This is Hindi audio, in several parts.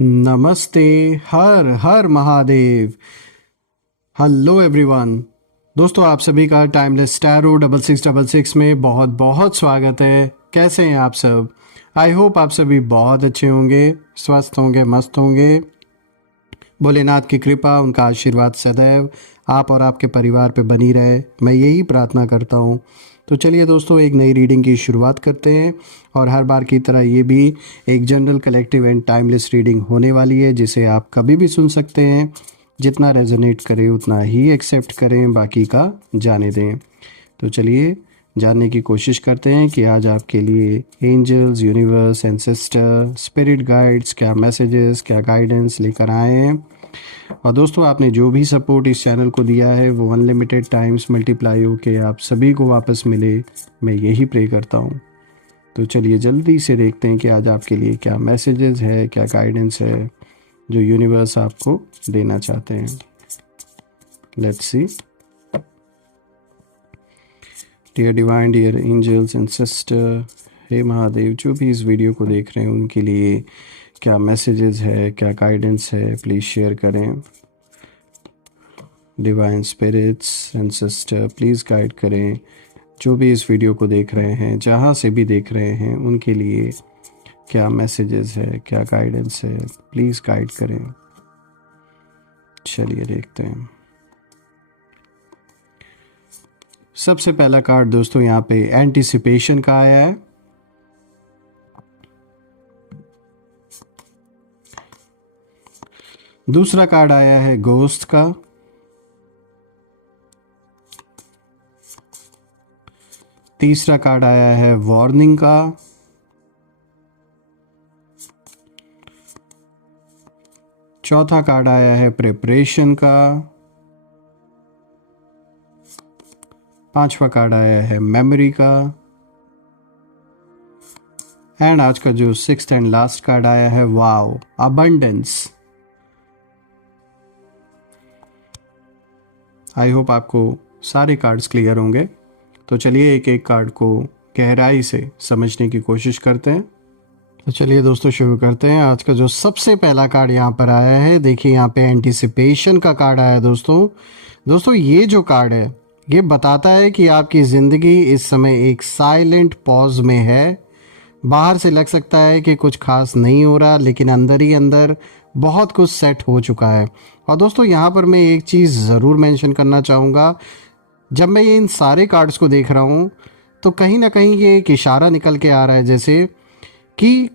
नमस्ते। हर हर महादेव। Hello everyone. दोस्तों, आप सभी का टाइमलेस टैरो 6666 में बहुत बहुत स्वागत है। कैसे हैं आप सब? आई होप आप सभी बहुत अच्छे होंगे, स्वस्थ होंगे, मस्त होंगे। भोलेनाथ की कृपा, उनका आशीर्वाद सदैव आप और आपके परिवार पे बनी रहे, मैं यही प्रार्थना करता हूँ। तो चलिए दोस्तों, एक नई रीडिंग की शुरुआत करते हैं। और हर बार की तरह ये भी एक general, collective and timeless reading होने वाली है, जिसे आप कभी भी सुन सकते हैं। जितना रेजोनेट करे उतना ही एक्सेप्ट करें, बाकी का जाने दें। तो चलिए जानने की कोशिश करते हैं कि आज आपके लिए angels, universe, ancestor, spirit guides क्या मैसेजेस, क्या गाइडेंस लेकर आए हैं। और दोस्तों, आपने जो भी सपोर्ट इस चैनल को दिया है वो अनलिमिटेड टाइम्स मल्टीप्लाई होके आप सभी को वापस मिले, मैं यही प्रे करता हूँ। तो चलिए जल्दी से देखते हैं कि आज आपके लिए क्या मैसेजेस है, क्या गाइडेंस है जो यूनिवर्स आपको देना चाहते हैं। Let's see. Dear divine, dear angels and sister, हे महादेव, जो भी इस वीडियो को देख रहे हैं उनके लिए क्या मैसेजेस है, क्या गाइडेंस है, प्लीज़ शेयर करें। Divine spirits and sister, please guide करें। जो भी इस वीडियो को देख रहे हैं, जहाँ से भी देख रहे हैं, उनके लिए क्या मैसेजेस है, क्या गाइडेंस है, प्लीज़ गाइड करें। चलिए देखते हैं। सबसे पहला कार्ड दोस्तों यहाँ पे एंटिसिपेशन का आया है। दूसरा कार्ड आया है गोस्ट का। तीसरा कार्ड आया है वार्निंग का। चौथा कार्ड आया है प्रिपरेशन का। पांचवा कार्ड आया है मेमोरी का। एंड आज का जो सिक्स्थ एंड लास्ट कार्ड आया है वाओ, अबंडेंस। आई होप आपको सारे कार्ड्स क्लियर होंगे। तो चलिए एक एक कार्ड को गहराई से समझने की कोशिश करते हैं। तो चलिए दोस्तों शुरू करते हैं। आज का जो सबसे पहला कार्ड यहाँ पर आया है, देखिए यहाँ पे एंटिसिपेशन का कार्ड आया है। दोस्तों ये जो कार्ड है ये बताता है कि आपकी ज़िंदगी इस समय एक साइलेंट पॉज में है। बाहर से लग सकता है कि कुछ खास नहीं हो रहा, लेकिन अंदर ही अंदर बहुत कुछ सेट हो चुका है। और दोस्तों यहाँ पर मैं एक चीज़ ज़रूर मेंशन करना चाहूँगा। जब मैं ये इन सारे कार्ड्स को देख रहा हूँ तो कहीं ना कहीं ये एक इशारा निकल के आ रहा है, जैसे कि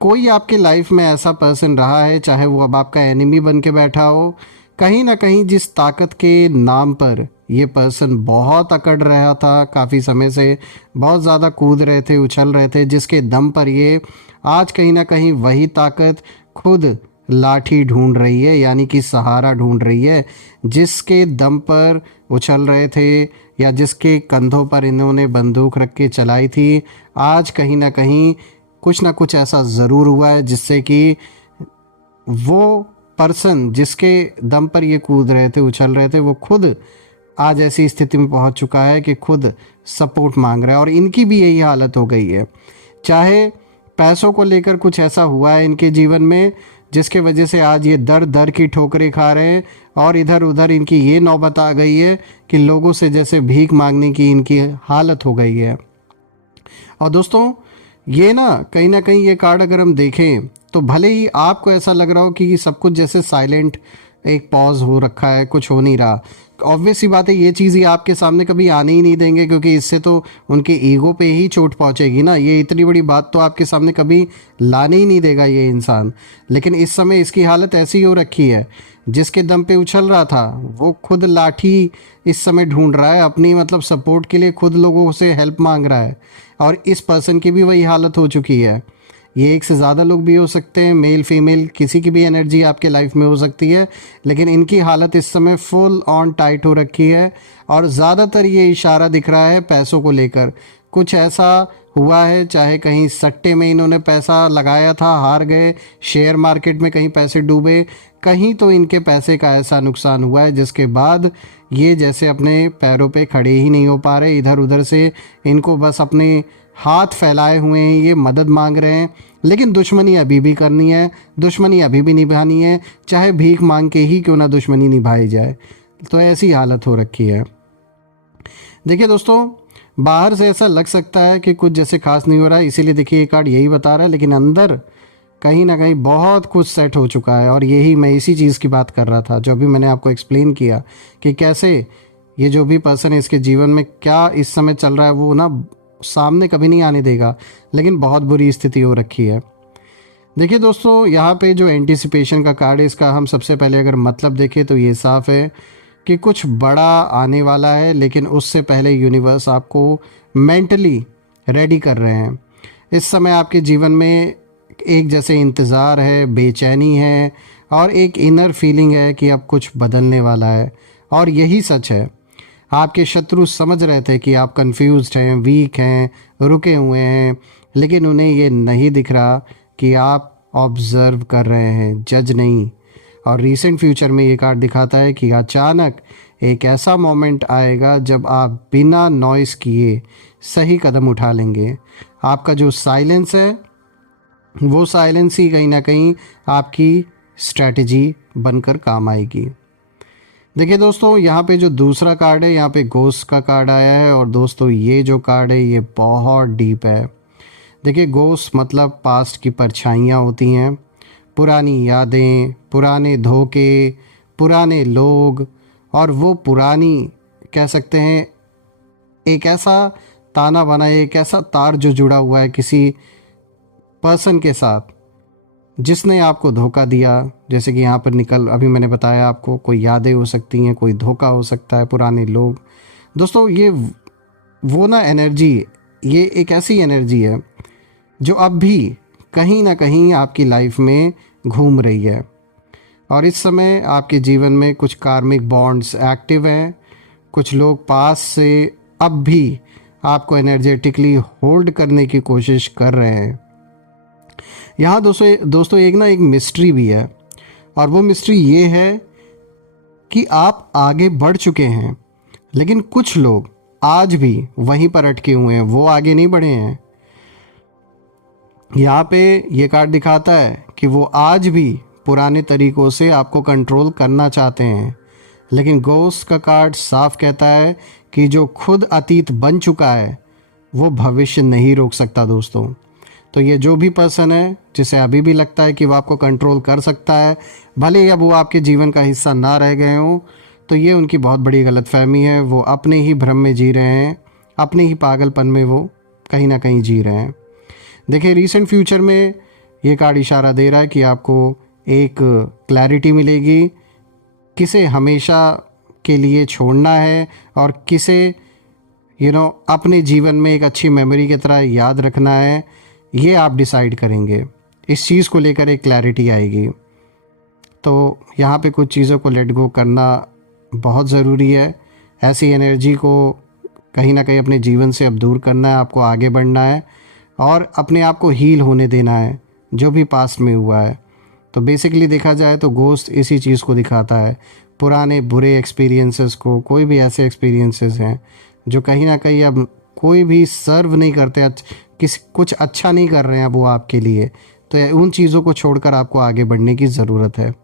कोई आपके लाइफ में ऐसा पर्सन रहा है, चाहे वो अब आपका एनिमी बन के बैठा हो, कहीं ना कहीं जिस ताकत के नाम पर ये पर्सन बहुत अकड़ रहा था, काफ़ी समय से बहुत ज़्यादा कूद रहे थे, उछल रहे थे, जिसके दम पर ये आज कहीं ना कहीं वही ताकत खुद लाठी ढूंढ रही है, यानी कि सहारा ढूंढ रही है। जिसके दम पर उछल रहे थे या जिसके कंधों पर इन्होंने बंदूक रख के चलाई थी, आज कहीं ना कुछ ऐसा ज़रूर हुआ है जिससे कि वो पर्सन जिसके दम पर ये कूद रहे थे, उछल रहे थे, वो खुद आज ऐसी स्थिति में पहुंच चुका है कि खुद सपोर्ट मांग रहा है। और इनकी भी यही हालत हो गई है। चाहे पैसों को लेकर कुछ ऐसा हुआ है इनके जीवन में जिसके वजह से आज ये दर दर की ठोकरें खा रहे हैं, और इधर उधर इनकी ये नौबत आ गई है कि लोगों से जैसे भीख मांगने की इनकी हालत हो गई है। और दोस्तों ये ना कहीं ये कार्ड अगर हम देखें तो भले ही आपको ऐसा लग रहा हो कि सब कुछ जैसे साइलेंट एक पॉज हो रखा है, कुछ हो नहीं रहा, ऑब्वियस सी बात है ये चीज़ ही आपके सामने कभी आने ही नहीं देंगे, क्योंकि इससे तो उनके ईगो पे ही चोट पहुंचेगी ना। ये इतनी बड़ी बात तो आपके सामने कभी लाने ही नहीं देगा ये इंसान। लेकिन इस समय इसकी हालत ऐसी हो रखी है, जिसके दम पे उछल रहा था वो खुद लाठी इस समय ढूंढ रहा है अपनी, मतलब सपोर्ट के लिए खुद लोगों से हेल्प मांग रहा है। और इस पर्सन की भी वही हालत हो चुकी है। ये एक से ज़्यादा लोग भी हो सकते हैं, मेल फीमेल किसी की भी एनर्जी आपके लाइफ में हो सकती है, लेकिन इनकी हालत इस समय फुल ऑन टाइट हो रखी है। और ज़्यादातर ये इशारा दिख रहा है पैसों को लेकर। कुछ ऐसा हुआ है, चाहे कहीं सट्टे में इन्होंने पैसा लगाया था, हार गए, शेयर मार्केट में कहीं पैसे डूबे, कहीं तो इनके पैसे का ऐसा नुकसान हुआ है जिसके बाद ये जैसे अपने पैरों पे खड़े ही नहीं हो पा रहे। इधर उधर से इनको बस अपने हाथ फैलाए हुए हैं, ये मदद मांग रहे हैं, लेकिन दुश्मनी अभी भी करनी है, दुश्मनी अभी भी निभानी है, चाहे भीख मांग के ही क्यों ना दुश्मनी निभाई जाए। तो ऐसी हालत हो रखी है। देखिए दोस्तों, बाहर से ऐसा लग सकता है कि कुछ जैसे खास नहीं हो रहा है, इसीलिए देखिए ये कार्ड यही बता रहा है, लेकिन अंदर कहीं ना कहीं बहुत कुछ सेट हो चुका है। और यही मैं इसी चीज़ की बात कर रहा था, जो भी मैंने आपको एक्सप्लेन किया कि कैसे ये जो भी पर्सन है इसके जीवन में क्या इस समय चल रहा है वो ना सामने कभी नहीं आने देगा, लेकिन बहुत बुरी स्थिति हो रखी है। देखिए दोस्तों, यहाँ पे जो एंटिसिपेशन का कार्ड है, इसका हम सबसे पहले अगर मतलब देखें तो ये साफ है कि कुछ बड़ा आने वाला है, लेकिन उससे पहले यूनिवर्स आपको मेंटली रेडी कर रहे हैं। इस समय आपके जीवन में एक जैसे इंतज़ार है, बेचैनी है, और एक इनर फीलिंग है कि अब कुछ बदलने वाला है। और यही सच है। आपके शत्रु समझ रहे थे कि आप कंफ्यूज्ड हैं, वीक हैं, रुके हुए हैं, लेकिन उन्हें ये नहीं दिख रहा कि आप ऑब्ज़र्व कर रहे हैं, जज नहीं। और रीसेंट फ्यूचर में ये कार्ड दिखाता है कि अचानक एक ऐसा मोमेंट आएगा जब आप बिना नॉइस किए सही कदम उठा लेंगे। आपका जो साइलेंस है वो साइलेंस ही कहीं ना कहीं आपकी स्ट्रैटेजी बनकर काम आएगी। देखिए दोस्तों, यहाँ पे जो दूसरा कार्ड है, यहाँ पे गोस्ट का कार्ड आया है। और दोस्तों, ये जो कार्ड है ये बहुत डीप है। देखिए, गोस्ट मतलब पास्ट की परछाइयाँ होती हैं, पुरानी यादें, पुराने धोखे, पुराने लोग, और वो पुरानी कह सकते हैं एक ऐसा ताना बाना, एक ऐसा तार जो जुड़ा हुआ है किसी पर्सन के साथ जिसने आपको धोखा दिया। जैसे कि यहाँ पर अभी मैंने बताया आपको, कोई यादें हो सकती हैं, कोई धोखा हो सकता है, पुराने लोग। दोस्तों, ये वो ना एनर्जी, ये एक ऐसी एनर्जी है जो अब भी कहीं ना कहीं आपकी लाइफ में घूम रही है। और इस समय आपके जीवन में कुछ कार्मिक बॉन्ड्स एक्टिव हैं। कुछ लोग पास से अब भी आपको एनर्जेटिकली होल्ड करने की कोशिश कर रहे हैं। यहाँ दोस्तों एक मिस्ट्री भी है, और वो मिस्ट्री ये है कि आप आगे बढ़ चुके हैं, लेकिन कुछ लोग आज भी वहीं पर अटके हुए हैं, वो आगे नहीं बढ़े हैं। यहाँ पे ये कार्ड दिखाता है कि वो आज भी पुराने तरीकों से आपको कंट्रोल करना चाहते हैं, लेकिन गोस्ट का कार्ड साफ कहता है कि जो खुद अतीत बन चुका है वो भविष्य नहीं रोक सकता दोस्तों। तो ये जो भी पर्सन है जिसे अभी भी लगता है कि वो आपको कंट्रोल कर सकता है, भले ही अब वो आपके जीवन का हिस्सा ना रह गए हों, तो ये उनकी बहुत बड़ी गलतफहमी है। वो अपने ही भ्रम में जी रहे हैं, अपने ही पागलपन में वो कहीं ना कहीं जी रहे हैं। देखिए, रीसेंट फ्यूचर में ये कार्ड इशारा दे रहा है कि आपको एक क्लैरिटी मिलेगी, किसे हमेशा के लिए छोड़ना है और किसे अपने जीवन में एक अच्छी मेमोरी की तरह याद रखना है, ये आप डिसाइड करेंगे। इस चीज़ को लेकर एक क्लैरिटी आएगी। तो यहाँ पे कुछ चीज़ों को लेट गो करना बहुत ज़रूरी है। ऐसी एनर्जी को कहीं ना कहीं अपने जीवन से अब दूर करना है, आपको आगे बढ़ना है और अपने आप को हील होने देना है जो भी पास्ट में हुआ है। तो बेसिकली देखा जाए तो गोस्ट इसी चीज़ को दिखाता है, पुराने बुरे एक्सपीरियंसेस को, कोई भी ऐसे एक्सपीरियंसेस हैं जो कहीं ना कहीं अब कोई भी सर्व नहीं करते, कुछ अच्छा नहीं कर रहे हैं अब वो आपके लिए, तो उन चीज़ों को छोड़कर आपको आगे बढ़ने की ज़रूरत है।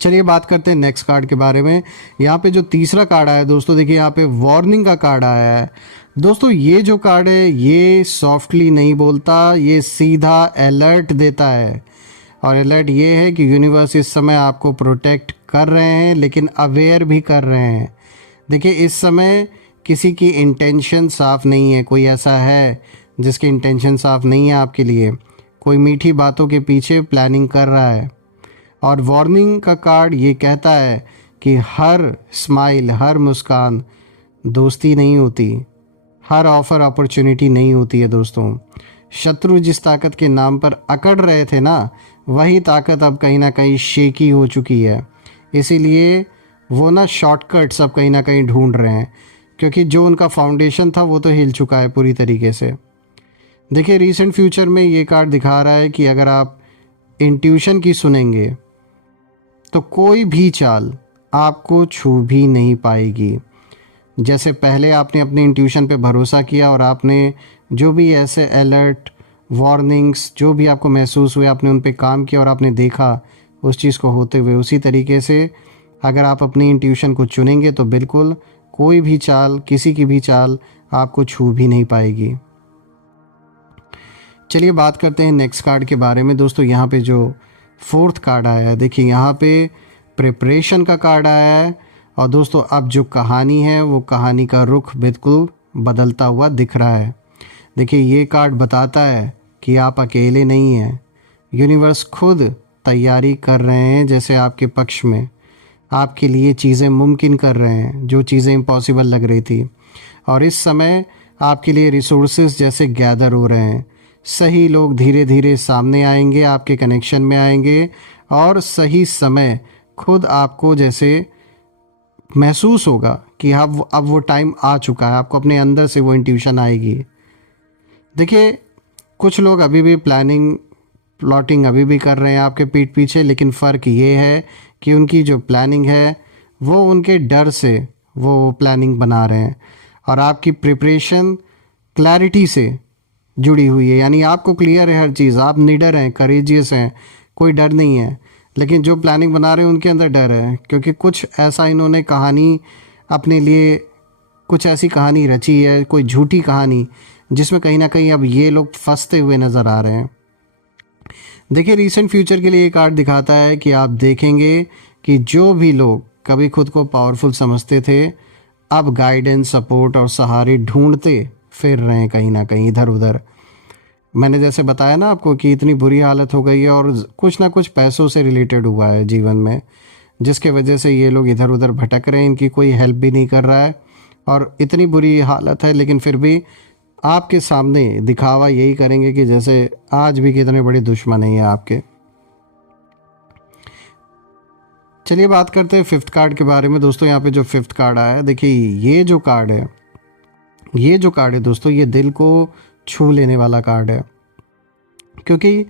चलिए बात करते हैं नेक्स्ट कार्ड के बारे में। यहाँ पे जो तीसरा कार्ड आया है दोस्तों, देखिए यहाँ पे वार्निंग का कार्ड आया है। दोस्तों, ये जो कार्ड है ये सॉफ्टली नहीं बोलता, ये सीधा अलर्ट देता है। और अलर्ट ये है कि यूनिवर्स इस समय आपको प्रोटेक्ट कर रहे हैं, लेकिन अवेयर भी कर रहे हैं। देखिए, इस समय किसी की इंटेंशन साफ़ नहीं है। कोई ऐसा है जिसकी इंटेंशन साफ़ नहीं है आपके लिए, कोई मीठी बातों के पीछे प्लानिंग कर रहा है। और वार्निंग का कार्ड ये कहता है कि हर स्माइल, हर मुस्कान दोस्ती नहीं होती, हर ऑफ़र अपॉर्चुनिटी नहीं होती है दोस्तों। शत्रु जिस ताकत के नाम पर अकड़ रहे थे ना, वही ताकत अब कहीं ना कहीं शेकी हो चुकी है। इसीलिए वो ना शॉर्टकट्स अब कहीं ना कहीं ढूंढ रहे हैं, क्योंकि जो उनका फाउंडेशन था वो तो हिल चुका है पूरी तरीके से। देखिए, रीसेंट फ्यूचर में ये कार्ड दिखा रहा है कि अगर आप इंट्यूशन की सुनेंगे तो कोई भी चाल आपको छू भी नहीं पाएगी। जैसे पहले आपने अपने इंट्यूशन पे भरोसा किया और आपने जो भी ऐसे अलर्ट वार्निंग्स जो भी आपको महसूस हुए, आपने उन पे काम किया और आपने देखा उस चीज़ को होते हुए, उसी तरीके से अगर आप अपनी इंट्यूशन को चुनेंगे तो बिल्कुल कोई भी चाल, किसी की भी चाल आपको छू भी नहीं पाएगी। चलिए बात करते हैं नेक्स्ट कार्ड के बारे में दोस्तों। यहाँ पे जो फोर्थ कार्ड आया है, देखिए यहाँ पे प्रिपरेशन का कार्ड आया है। और दोस्तों अब जो कहानी है वो कहानी का रुख बिल्कुल बदलता हुआ दिख रहा है। देखिए ये कार्ड बताता है कि आप अकेले नहीं हैं। यूनिवर्स खुद तैयारी कर रहे हैं, जैसे आपके पक्ष में आपके लिए चीज़ें मुमकिन कर रहे हैं जो चीज़ें इम्पॉसिबल लग रही थी। और इस समय आपके लिए रिसोर्सेज जैसे गैदर हो रहे हैं। सही लोग धीरे धीरे सामने आएंगे, आपके कनेक्शन में आएंगे और सही समय खुद आपको जैसे महसूस होगा कि अब वो टाइम आ चुका है। आपको अपने अंदर से वो इंट्यूशन आएगी। देखिए कुछ लोग अभी भी प्लॉटिंग अभी भी कर रहे हैं आपके पीठ पीछे, लेकिन फ़र्क ये है कि उनकी जो प्लानिंग है वो उनके डर से वो प्लानिंग बना रहे हैं और आपकी प्रिपरेशन क्लैरिटी से जुड़ी हुई है। यानी आपको क्लियर है हर चीज़, आप निडर हैं, करेजियस हैं, कोई डर नहीं है। लेकिन जो प्लानिंग बना रहे हैं उनके अंदर डर है, क्योंकि कुछ ऐसा इन्होंने कहानी अपने लिए, कुछ ऐसी कहानी रची है, कोई झूठी कहानी, जिसमें कहीं ना कहीं अब ये लोग फंसते हुए नज़र आ रहे हैं। देखिए रीसेंट फ्यूचर के लिए ये कार्ड दिखाता है कि आप देखेंगे कि जो भी लोग कभी खुद को पावरफुल समझते थे, अब गाइडेंस, सपोर्ट और सहारे ढूंढते फिर रहे हैं कहीं ना कहीं इधर उधर। मैंने जैसे बताया ना आपको कि इतनी बुरी हालत हो गई है और कुछ ना कुछ पैसों से रिलेटेड हुआ है जीवन में, जिसके वजह से ये लोग इधर उधर भटक रहे हैं। इनकी कोई हेल्प भी नहीं कर रहा है और इतनी बुरी हालत है, लेकिन फिर भी आपके सामने दिखावा यही करेंगे कि जैसे आज भी कितने बड़े दुश्मन हैं आपके। चलिए बात करते हैं फिफ्थ कार्ड के बारे में दोस्तों। यहाँ पे जो फिफ्थ कार्ड आया है, देखिए ये जो कार्ड है दोस्तों, ये दिल को छू लेने वाला कार्ड है, क्योंकि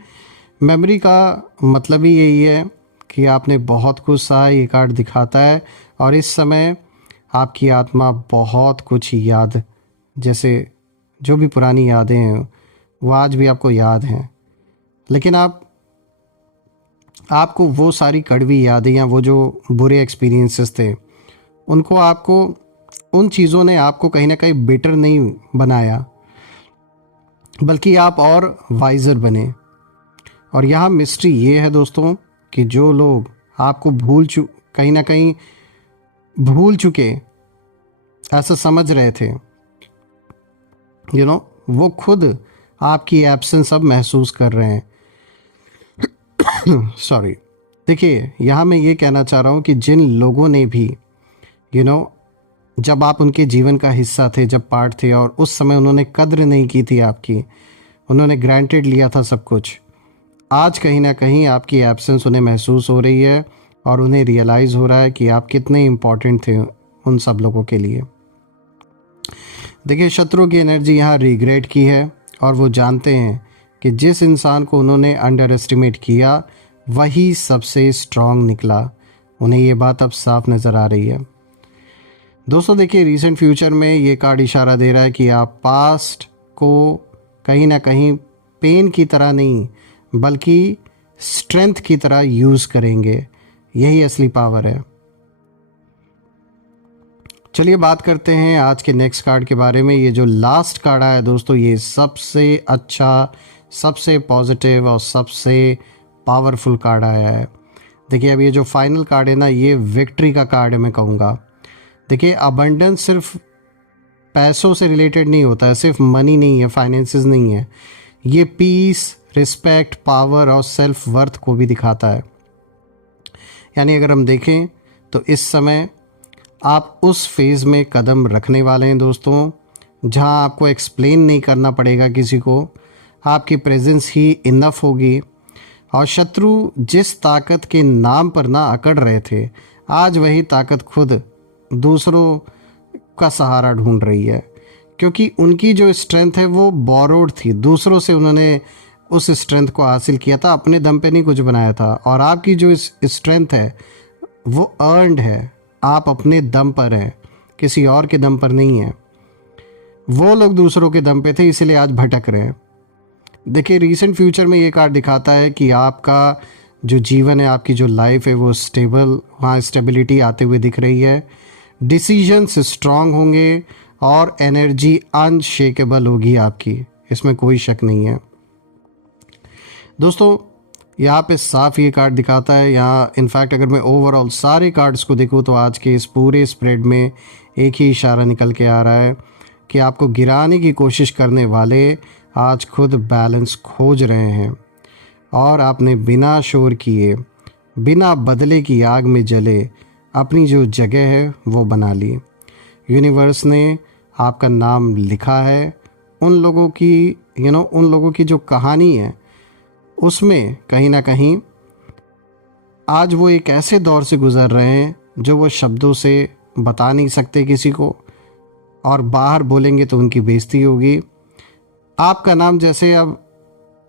मेमोरी का मतलब ही यही है कि आपने बहुत कुछ सहा। ये कार्ड दिखाता है और इस समय आपकी आत्मा बहुत कुछ याद, जैसे जो भी पुरानी यादें हैं वो आज भी आपको याद हैं, लेकिन आपको वो सारी कड़वी यादें या वो जो बुरे एक्सपीरियंसेस थे, उन चीज़ों ने आपको कहीं ना कहीं बेटर नहीं बनाया, बल्कि आप और वाइजर बने। और यहाँ मिस्ट्री ये है दोस्तों कि जो लोग आपको कहीं ना कहीं भूल चुके ऐसा समझ रहे थे, वो खुद आपकी एब्सेंस अब महसूस कर रहे हैं। सॉरी। देखिए यहाँ मैं ये कहना चाह रहा हूँ कि जिन लोगों ने भी जब आप उनके जीवन का हिस्सा थे, जब पार्ट थे, और उस समय उन्होंने कद्र नहीं की थी आपकी, उन्होंने ग्रांटेड लिया था सब कुछ, आज कहीं ना कहीं आपकी एब्सेंस उन्हें महसूस हो रही है और उन्हें रियलाइज़ हो रहा है कि आप कितने इम्पॉर्टेंट थे उन सब लोगों के लिए। देखिए शत्रु की एनर्जी यहाँ रिग्रेट की है और वो जानते हैं कि जिस इंसान को उन्होंने अंडर एस्टिमेट किया वही सबसे स्ट्रांग निकला। उन्हें ये बात अब साफ नज़र आ रही है। दोस्तों देखिए रीसेंट फ्यूचर में ये कार्ड इशारा दे रहा है कि आप पास्ट को कहीं ना कहीं पेन की तरह नहीं बल्कि स्ट्रेंथ की तरह यूज़ करेंगे। यही असली पावर है। चलिए बात करते हैं आज के नेक्स्ट कार्ड के बारे में। ये जो लास्ट कार्ड आया दोस्तों, ये सबसे अच्छा, सबसे पॉजिटिव और सबसे पावरफुल कार्ड आया है। देखिए अब ये जो फाइनल कार्ड है ना, ये विक्ट्री का कार्ड है मैं कहूँगा। देखिए अबंडेंस सिर्फ पैसों से रिलेटेड नहीं होता है, सिर्फ मनी नहीं है, फाइनेंसेस नहीं है। ये पीस, रिस्पेक्ट, पावर और सेल्फ वर्थ को भी दिखाता है। यानी अगर हम देखें तो इस समय आप उस फेज़ में कदम रखने वाले हैं दोस्तों, जहां आपको एक्सप्लेन नहीं करना पड़ेगा किसी को, आपकी प्रेजेंस ही इनफ होगी। और शत्रु जिस ताकत के नाम पर ना अकड़ रहे थे, आज वही ताकत खुद दूसरों का सहारा ढूंढ रही है, क्योंकि उनकी जो स्ट्रेंथ है वो बोरोड थी, दूसरों से उन्होंने उस स्ट्रेंथ को हासिल किया था, अपने दम पे नहीं कुछ बनाया था। और आपकी जो स्ट्रेंथ है वो अर्नड है, आप अपने दम पर हैं, किसी और के दम पर नहीं है। वो लोग दूसरों के दम पे थे, इसलिए आज भटक रहे हैं। देखिए रिसेंट फ्यूचर में ये कार्ड दिखाता है कि आपका जो जीवन है, आपकी जो लाइफ है वो स्टेबल, वहाँ स्टेबिलिटी आते हुए दिख रही है। डिसीजंस स्ट्रांग होंगे और एनर्जी अनशेकेबल होगी आपकी, इसमें कोई शक नहीं है। दोस्तों यहाँ पे साफ ये कार्ड दिखाता है, यहाँ इनफैक्ट अगर मैं ओवरऑल सारे कार्ड्स को देखूँ तो आज के इस पूरे स्प्रेड में एक ही इशारा निकल के आ रहा है कि आपको गिराने की कोशिश करने वाले आज खुद बैलेंस खोज रहे हैं और आपने बिना शोर किए, बिना बदले की आग में जले अपनी जो जगह है वो बना ली। यूनिवर्स ने आपका नाम लिखा है। उन लोगों की उन लोगों की जो कहानी है उसमें कहीं ना कहीं आज वो एक ऐसे दौर से गुज़र रहे हैं जो वो शब्दों से बता नहीं सकते किसी को, और बाहर बोलेंगे तो उनकी बेइज्जती होगी। आपका नाम जैसे अब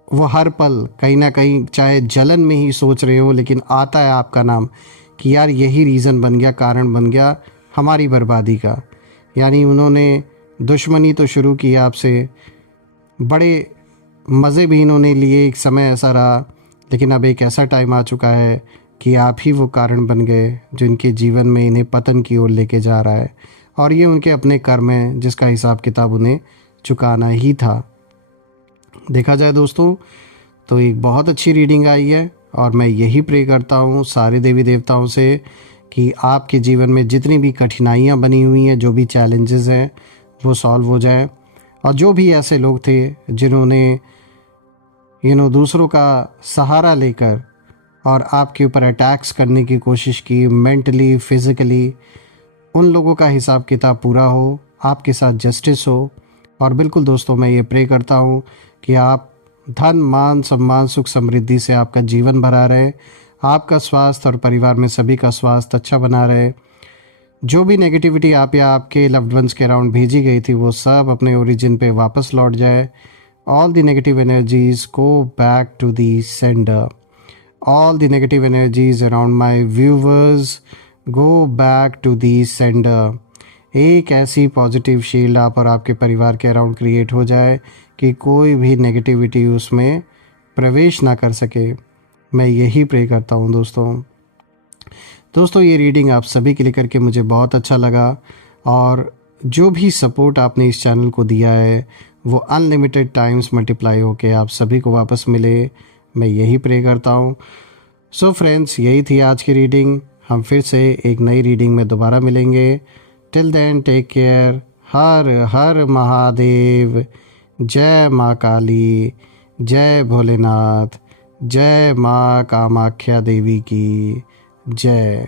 वो हर पल कहीं ना कहीं चाहे जलन में ही सोच रहे हो, लेकिन आता है आपका नाम कि यार यही रीज़न बन गया, कारण बन गया हमारी बर्बादी का। यानी उन्होंने दुश्मनी तो शुरू की आपसे, बड़े मज़े भी इन्होंने लिए, एक समय ऐसा रहा, लेकिन अब एक ऐसा टाइम आ चुका है कि आप ही वो कारण बन गए जो इनके जीवन में इन्हें पतन की ओर लेके जा रहा है, और ये उनके अपने कर्म हैं जिसका हिसाब किताब उन्हें चुकाना ही था। देखा जाए दोस्तों तो एक बहुत अच्छी रीडिंग आई है, और मैं यही प्रे करता हूँ सारे देवी देवताओं से कि आपके जीवन में जितनी भी कठिनाइयाँ बनी हुई हैं, जो भी चैलेंजेस हैं वो सॉल्व हो जाए, और जो भी ऐसे लोग थे जिन्होंने दूसरों का सहारा लेकर और आपके ऊपर अटैक्स करने की कोशिश की, मेंटली फिज़िकली, उन लोगों का हिसाब किताब पूरा हो, आपके साथ जस्टिस हो। और बिल्कुल दोस्तों मैं ये प्रे करता हूँ कि आप धन मान सम्मान सुख समृद्धि से आपका जीवन भरा रहे, आपका स्वास्थ्य और परिवार में सभी का स्वास्थ्य अच्छा बना रहे। जो भी नेगेटिविटी आप या आपके लव्ड वंस के अराउंड भेजी गई थी वो सब अपने ओरिजिन पे वापस लौट जाए। All the negative energies go back to the sender. All the negative energies around my viewers go back to the sender. एक ऐसी पॉजिटिव शील्ड आप और आपके परिवार के अराउंड क्रिएट हो जाए कि कोई भी नेगेटिविटी उसमें प्रवेश ना कर सके। मैं यही प्रे करता हूँ दोस्तों ये रीडिंग आप सभी के लिए करके मुझे बहुत अच्छा लगा, और जो भी सपोर्ट आपने इस चैनल को दिया है वो अनलिमिटेड टाइम्स मल्टीप्लाई होके आप सभी को वापस मिले, मैं यही प्रे करता हूँ। सो फ्रेंड्स यही थी आज की रीडिंग। हम फिर से एक नई रीडिंग में दोबारा मिलेंगे। Till then take care. हर हर महादेव। जय माँ काली, जय भोलेनाथ, जय माँ कामाख्या देवी की जय।